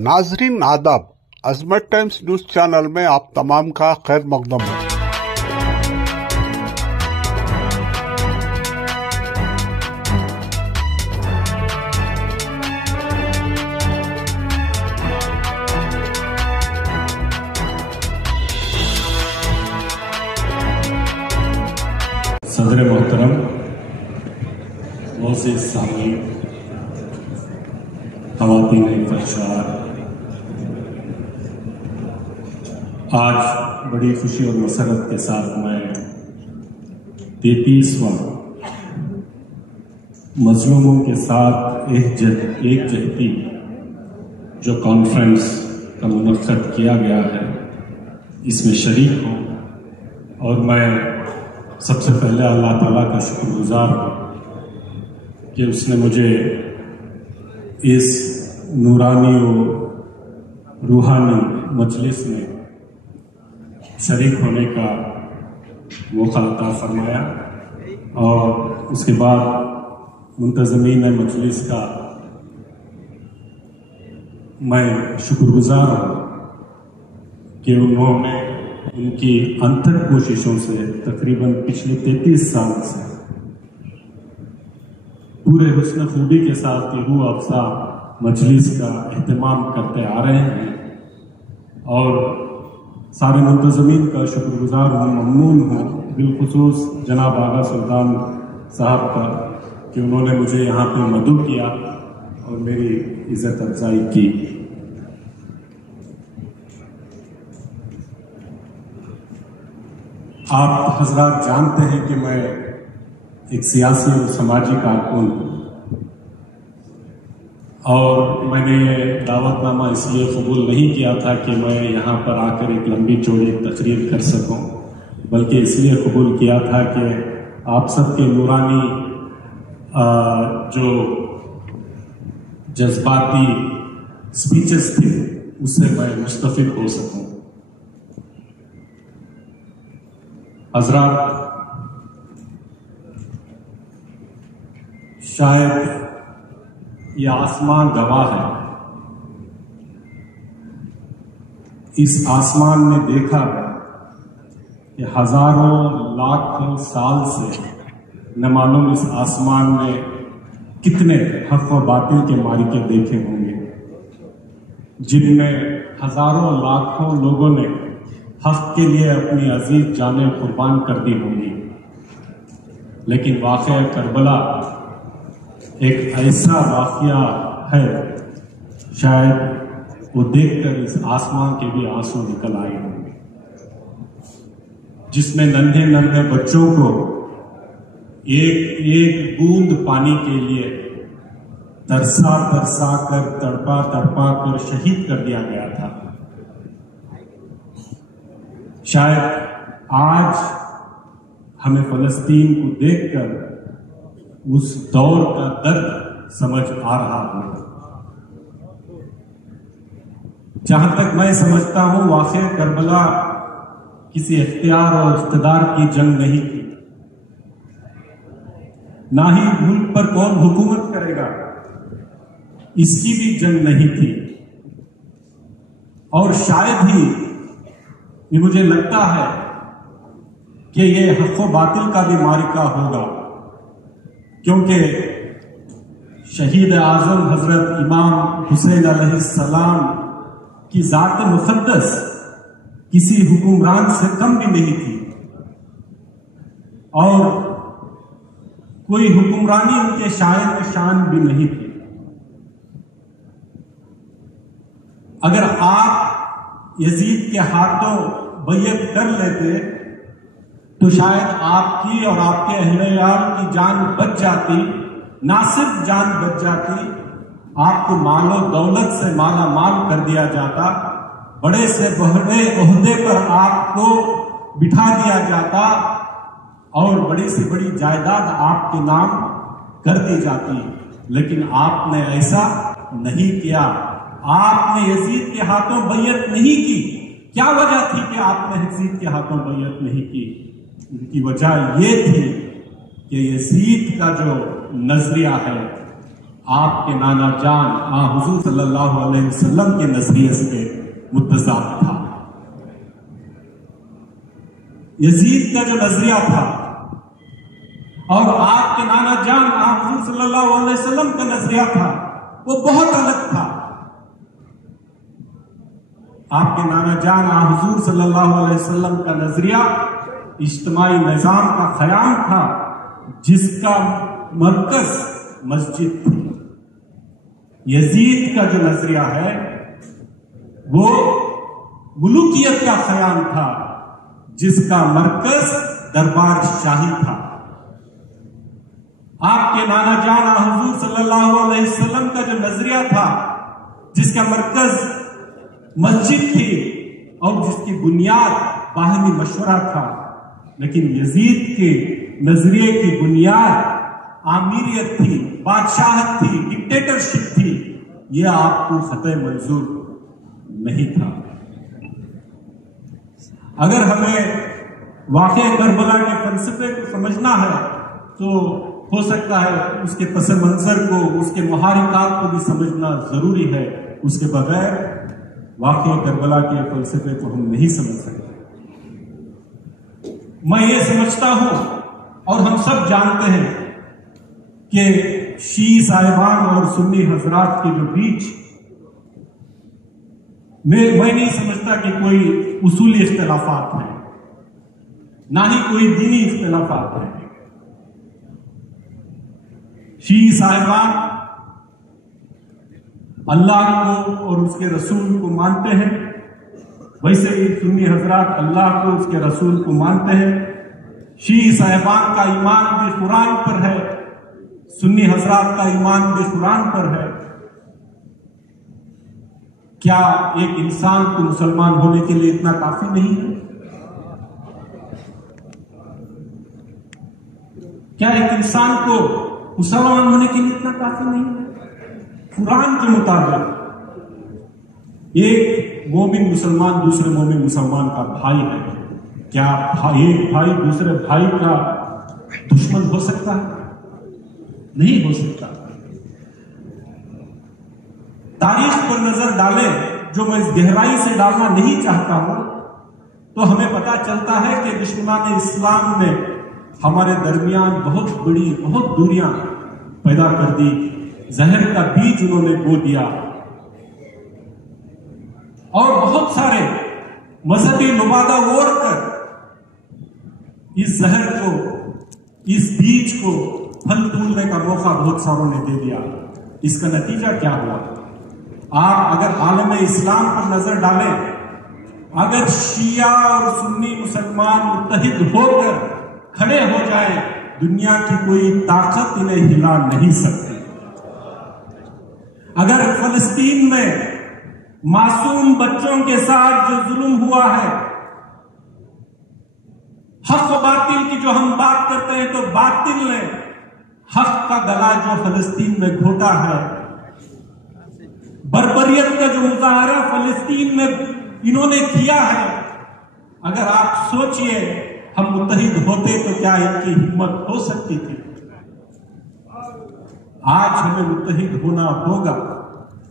नाजरीन आदाब, अजमत times news channel में आप तमाम का खैर मकदम है। सदर मोहतरम मोअज़्ज़िज़ सामीन, ख़वातीन फ़हशार, आज बड़ी खुशी और मसरत के साथ मैं 33वां मज़लूमों के साथ एकजहती जो कॉन्फ्रेंस का मुनक़्क़द किया गया है, इसमें शरीक हूँ और मैं सबसे पहले अल्लाह ताला का शुक्रगुजार हूँ कि उसने मुझे इस नूरानी और रूहानी मजलिस में शरीक होने का मौका अता फरमाया और उसके बाद मुंतज़मीन मजलिस का मैं शुक्रगुजार हूँ कि उन्होंने उनकी अंतर कोशिशों से तकरीबन पिछले 33 साल से पूरे हुस्न खूबी के साथ ये रूह अफ़ज़ा मजलिस का एहतमाम करते आ रहे हैं और सारे मुंतज़मीन का शुक्रगुजार हूँ, ममनून हूँ, बिलखुसूस जनाब आगा सुल्तान साहब का कि उन्होंने मुझे यहाँ पे मदऊ किया और मेरी इज़्ज़त अफ़ज़ाई की। आप हज़रात जानते हैं कि मैं एक सियासी और समाजी कारकुन हूँ और मैंने ये दावतनामा इसलिए कबूल नहीं किया था कि मैं यहाँ पर आकर एक लंबी चौड़ी तकरीर कर सकूँ, बल्कि इसलिए कबूल किया था कि आप सबके नूरानी जो जज्बाती स्पीचेस थे उससे मैं मुस्तफ़िद हो सकूँ। हज़रात, शायद ये आसमान गवाह है, इस आसमान ने देखा कि हजारों लाखों साल से न मालूम इस आसमान ने कितने हक और बातिल के मारिके देखे होंगे, जिनमें हजारों लाखों लोगों ने हक के लिए अपनी अजीज जानें कुर्बान कर दी होंगी। लेकिन वाक़या करबला एक ऐसा वाक़या है, शायद वो देखकर इस आसमान के भी आंसू निकल आए होंगे, जिसमें नन्हे नन्हे बच्चों को एक एक बूंद पानी के लिए तरसा तरसा कर, तड़पा तड़पा कर शहीद कर दिया गया था। शायद आज हमें फ़लस्तीन को देखकर उस दौर का दर्द समझ आ रहा हो। जहां तक मैं समझता हूं, वाक़या करबला किसी इख्तियार और इक़्तिदार की जंग नहीं थी, ना ही मुल्क पर कौन हुकूमत करेगा इसकी भी जंग नहीं थी। और शायद ही ये मुझे लगता है कि ये हक़ व बातिल का भी मारिका होगा, क्योंकि शहीद आज़म हजरत इमाम हुसैन अलैहिस्सलाम की ज़ात मुक़द्दस किसी हुक्मरान से कम भी नहीं थी और कोई हुक्मरानी उनके शायर शान भी नहीं थी। अगर आप यजीद के हाथों बैयत कर लेते तो शायद आपकी और आपके अहले-यार की जान बच जाती, ना सिर्फ जान बच जाती, आपको मालो दौलत से माला माल कर दिया जाता, बड़े से बड़े ओहदे पर आपको बिठा दिया जाता और बड़ी से बड़ी जायदाद आपके नाम कर दी जाती। लेकिन आपने ऐसा नहीं किया, आपने यजीद के हाथों बैयत नहीं की। क्या वजह थी कि आपने यजीद के हाथों बैयत नहीं की? उनकी वजह ये थी कि यजीद का जो नजरिया है आपके नाना जान हुजूर सल्लल्लाहु अलैहि वसल्लम के नजरिए से मुत्तज़ाद था। यजीद का जो नजरिया था और आपके नाना जान हुजूर सल्लल्लाहु अलैहि वसल्लम का नजरिया था, वो बहुत अलग था। आपके नाना जान हुजूर सल्लल्लाहु अलैहि वसल्लम का नजरिया इज्तिमाई निजाम का क़याम था, जिसका मरकज मस्जिद थी। यजीद का जो नजरिया है वो मुलूकियत का क़याम था, जिसका मरकज दरबार शाही था। आपके नाना जान हुजूर सल्लल्लाहु अलैहि वसल्लम का जो नजरिया था, जिसका मरकज मस्जिद थी और जिसकी बुनियाद बाहमी मशवरा था, लेकिन यजीद के नजरिए की बुनियाद आमीरियत थी, बादशाहत थी, डिक्टेटरशिप थी। यह आपको खतः मंजूर नहीं था। अगर हमें वाक़या करबला के फलसफे को समझना है तो हो सकता है उसके पस मंजर को, उसके मुहारिकात को भी समझना जरूरी है। उसके बगैर वाक़या करबला के फलसफे को हम नहीं समझ सकते। मैं ये समझता हूं और हम सब जानते हैं कि शीई साहिबान और सुन्नी हजरात के जो बीच मैं नहीं समझता कि कोई उसूली इख्तिलाफात हैं, ना ही कोई दीनी इख्तिलाफात हैं। शीई साहिबान अल्लाह को और उसके रसूल को मानते हैं, वैसे ही सुन्नी हजरात अल्लाह को, उसके रसूल को मानते हैं। शीई साहिबान का ईमान भी कुरान पर है, सुन्नी हजरात का ईमान भी कुरान पर है। क्या एक इंसान को मुसलमान होने के लिए इतना काफी नहीं है? क्या एक इंसान को मुसलमान होने के लिए इतना काफी नहीं है? कुरान के मुताबिक एक मोमिन मुसलमान दूसरे मोमिन मुसलमान का भाई है। क्या एक भाई दूसरे भाई का दुश्मन हो सकता है? नहीं हो सकता। तारीख पर नजर डालें, जो मैं इस गहराई से डालना नहीं चाहता हूं, तो हमें पता चलता है कि दुश्मनान इस्लाम ने हमारे दरमियान बहुत दूरियां पैदा कर दी। जहर का बीज उन्होंने बो दिया और बहुत सारे मजहबी नुमादा ओढ़ कर इस जहर को, इस बीज को फल फूलने का मौका बहुत सारों ने दे दिया। इसका नतीजा क्या हुआ? आप अगर आलम इस्लाम पर नजर डालें, अगर शिया और सुन्नी मुसलमान मुत्तहिद होकर खड़े हो जाए, दुनिया की कोई ताकत इन्हें हिला नहीं सकती। अगर फलस्तीन में मासूम बच्चों के साथ जो जुल्म हुआ है, हक व बातिल की जो हम बात करते हैं, तो बातिल ने हक का गला जो फलस्तीन में घोटा है, बर्बरियत का जो मुजाहरा फलस्तीन में इन्होंने किया है, अगर आप सोचिए हम मुत्तहिद होते तो क्या इनकी हिम्मत हो सकती थी? आज हमें मुत्तहिद होना होगा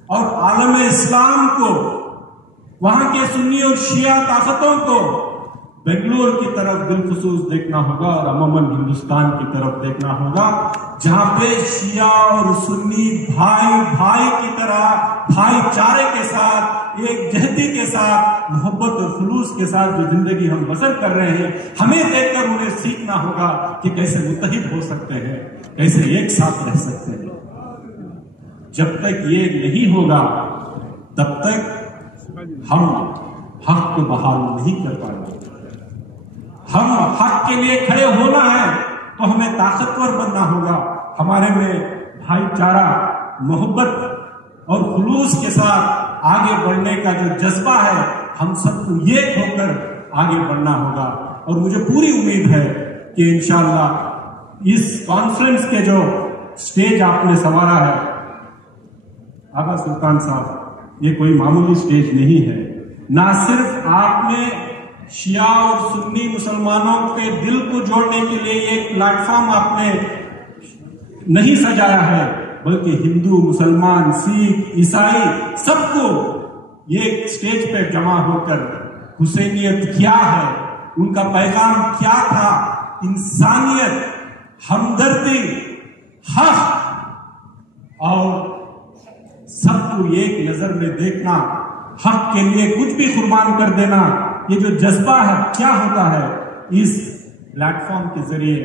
और आलम इस्लाम को, वहां के सुन्नी और शिया ताकतों को बेंगलोर की तरफ बिलखुसूस देखना होगा और अमूमन हिंदुस्तान की तरफ देखना होगा, जहां पे शिया और सुन्नी भाई भाई की तरह भाईचारे के साथ, एक जहदी के साथ, मोहब्बत और खुलूस के साथ जो जिंदगी हम बसर कर रहे हैं, हमें देखकर उन्हें सीखना होगा कि कैसे मुत्तहिद हो सकते हैं, कैसे एक साथ रह सकते हैं। जब तक ये नहीं होगा तब तक हम हक को बहाल नहीं कर पाएंगे। हम हक के लिए खड़े होना है तो हमें ताकतवर बनना होगा। हमारे में भाईचारा, मोहब्बत और खुलूस के साथ आगे बढ़ने का जो जज्बा है, हम सबको एक होकर आगे बढ़ना होगा। और मुझे पूरी उम्मीद है कि इंशाअल्लाह इस कॉन्फ्रेंस के जो स्टेज आपने संवारा है आगा सुल्तान साहब, ये कोई मामूली स्टेज नहीं है। ना सिर्फ आपने शिया और सुन्नी मुसलमानों के दिल को जोड़ने के लिए एक प्लेटफॉर्म आपने नहीं सजाया है, बल्कि हिंदू, मुसलमान, सिख, ईसाई सबको एक स्टेज पे जमा होकर हुसैनियत क्या है, उनका पैगाम क्या था, इंसानियत, हमदर्दी, हक और सबको एक नजर में देखना, हक के लिए कुछ भी कुर्बान कर देना, ये जो जज्बा है क्या होता है, इस प्लेटफॉर्म के जरिए,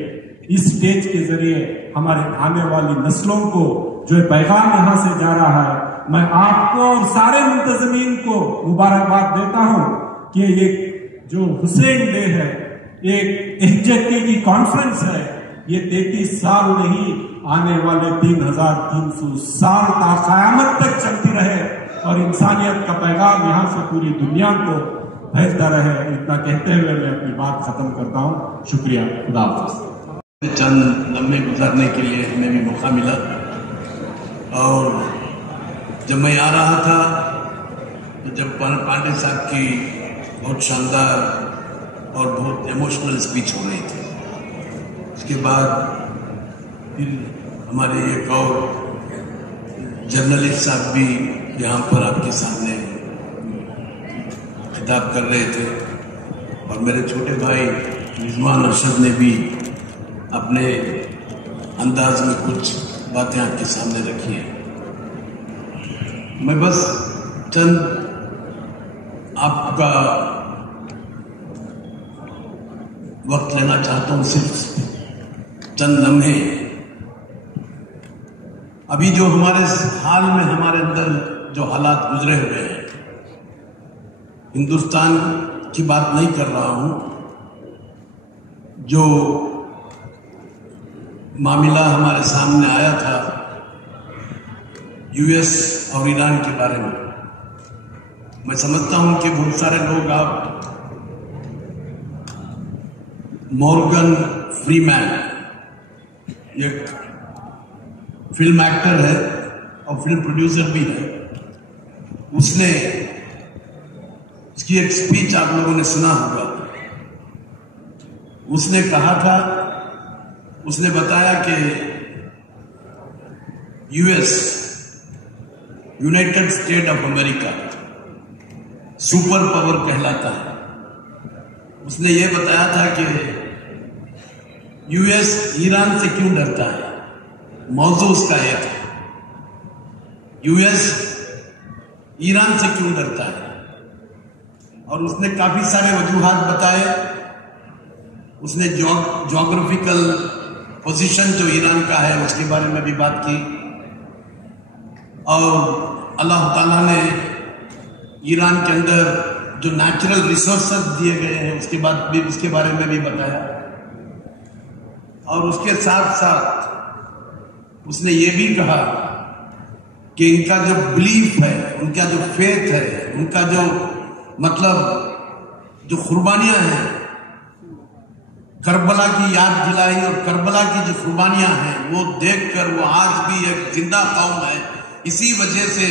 इस स्टेज के जरिए हमारे आने वाली नस्लों को जो पैगाम यहां से जा रहा है, मैं आपको और सारे मुंतजमीन को मुबारकबाद देता हूं कि ये जो हुसैन डे है, एक एहजती की कॉन्फ्रेंस है, ये 33 साल नहीं, आने वाले 3300 साल तक क़यामत तक चलती रहे और इंसानियत का पैगाम यहां से पूरी दुनिया को भेजता रहे। इतना कहते हुए मैं अपनी बात खत्म करता हूं। शुक्रिया, खुदा हाफ़िज़। चंद लम्हे गुजारने के लिए हमें भी मौका मिला और जब मैं आ रहा था तो जब पांडे साहब की बहुत शानदार और बहुत इमोशनल स्पीच हो रही थी, उसके बाद फिर हमारे एक और जर्नलिस्ट साहब भी यहाँ पर आपके सामने खिताब कर रहे थे और मेरे छोटे भाई रिजवान अरशद ने भी अपने अंदाज में कुछ बातें आपके सामने रखी हैं। मैं बस चंद आपका वक्त लेना चाहता हूं, सिर्फ चंद लम्हे। अभी जो हमारे हाल में हमारे अंदर जो हालात गुजरे हुए हैं, हिंदुस्तान की बात नहीं कर रहा हूं, जो मामला हमारे सामने आया था यूएस और ईरान के बारे में, मैं समझता हूं कि बहुत सारे लोग, आप मॉर्गन फ्रीमैन एक फिल्म एक्टर है और फिल्म प्रोड्यूसर भी है, उसने उसकी एक स्पीच आप लोगों ने सुना होगा। उसने कहा था, उसने बताया कि US, United state of America super power कहलाता है। उसने ये बताया था कि यूएस ईरान से क्यों डरता है, मौजू उसका यह था, यूएस ईरान से क्यों डरता है, और उसने काफी सारे वजूहात बताए। उसने ज्योग्राफिकल पोजीशन जो ईरान का है उसके बारे में भी बात की, और अल्लाह ताला ने ईरान के अंदर जो नेचुरल रिसोर्सेज दिए गए हैं उसके बाद भी, उसके बारे में भी बताया। और उसके साथ साथ उसने ये भी कहा कि इनका जो बिलीफ है, उनका जो फेथ है, उनका जो मतलब जो कुर्बानियां हैं, करबला की याद दिलाई और करबला की जो कुर्बानियां हैं वो देखकर वो आज भी एक जिंदा कौम है। इसी वजह से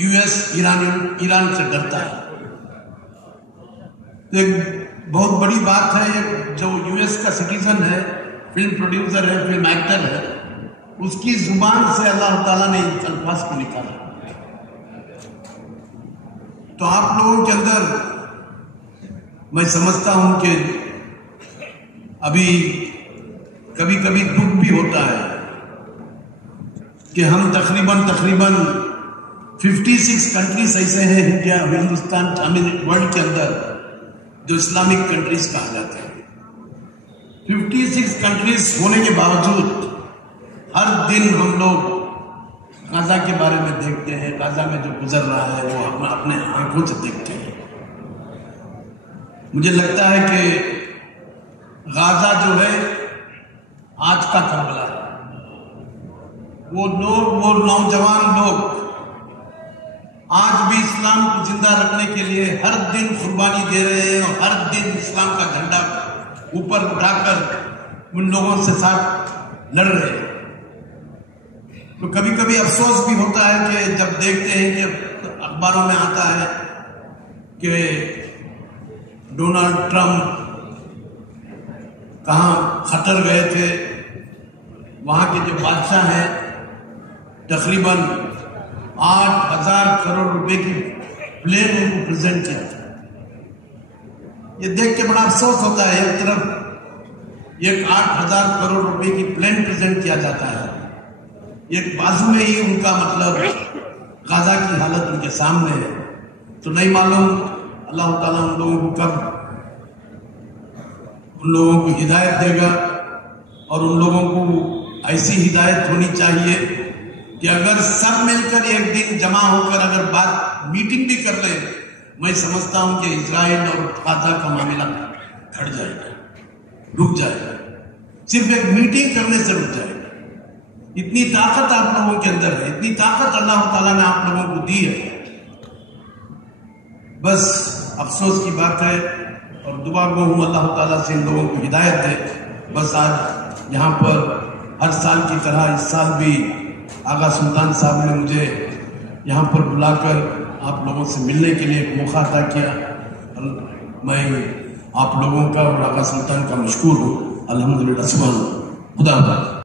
यूएस ईरान से डरता है। तो एक बहुत बड़ी बात है, जो यूएस का सिटीजन है, फिल्म प्रोड्यूसर है, फिल्म एक्टर है, उसकी जुबान से अल्लाह ताला ने इन अल्फाज को निकाला। तो आप लोगों के अंदर मैं समझता हूं कि अभी कभी कभी दुख भी होता है कि हम तकरीबन 56 कंट्रीज ऐसे हैं इंडिया, हिंदुस्तान, वर्ल्ड के अंदर जो इस्लामिक कंट्रीज कहा जाता है। 56 कंट्रीज होने के बावजूद हर दिन हम लोग गाजा के बारे में देखते हैं, गाजा में जो गुजर रहा है वो हम अपने आंखों से देखते हैं। मुझे लगता है कि गाजा जो है आज का करबला है। वो लोग, वो नौजवान लोग आज भी इस्लाम को जिंदा रखने के लिए हर दिन कुर्बानी दे रहे हैं और हर दिन इस्लाम का झंडा ऊपर उठाकर उन लोगों से साथ लड़ रहे हैं। तो कभी कभी अफसोस भी होता है कि जब देखते हैं कि अखबारों में आता है कि डोनाल्ड ट्रंप कहाँ कतर गए थे, वहां के जो बादशाह हैं तकरीबन 8,000 करोड़ रुपए की प्लेन उनको प्रेजेंट किया था। ये देख के बड़ा अफसोस होता है, एक तरफ एक 8,000 करोड़ रुपए की प्लेन प्रेजेंट किया जाता है, एक बाजू में ही उनका मतलब गाजा की हालत उनके सामने है। तो नहीं मालूम अल्लाह ताला उन लोगों को कब उन लोगों को हिदायत देगा, और उन लोगों को ऐसी हिदायत होनी चाहिए कि अगर सब मिलकर एक दिन जमा होकर अगर बात मीटिंग भी कर ले, मैं समझता हूं कि इजराइल और गाजा का मामला खड़ जाएगा, रुक जाएगा, सिर्फ एक मीटिंग करने से रुक जाएगा। इतनी ताकत आप लोगों के अंदर है, इतनी ताकत अल्लाह ताला ने आप लोगों को दी है। बस अफसोस की बात है, और दुआ गो हूं अल्लाह ताला से इन लोगों को हिदायत दे। बस आज यहाँ पर हर साल की तरह इस साल भी आगा सुल्तान साहब ने मुझे यहाँ पर बुलाकर आप लोगों से मिलने के लिए एक मौका अता किया। मैं आप लोगों का और आगा सुल्तान का मशकूर हूँ। अल्हम्दुलिल्लाह, खुदा हाफ़िज़।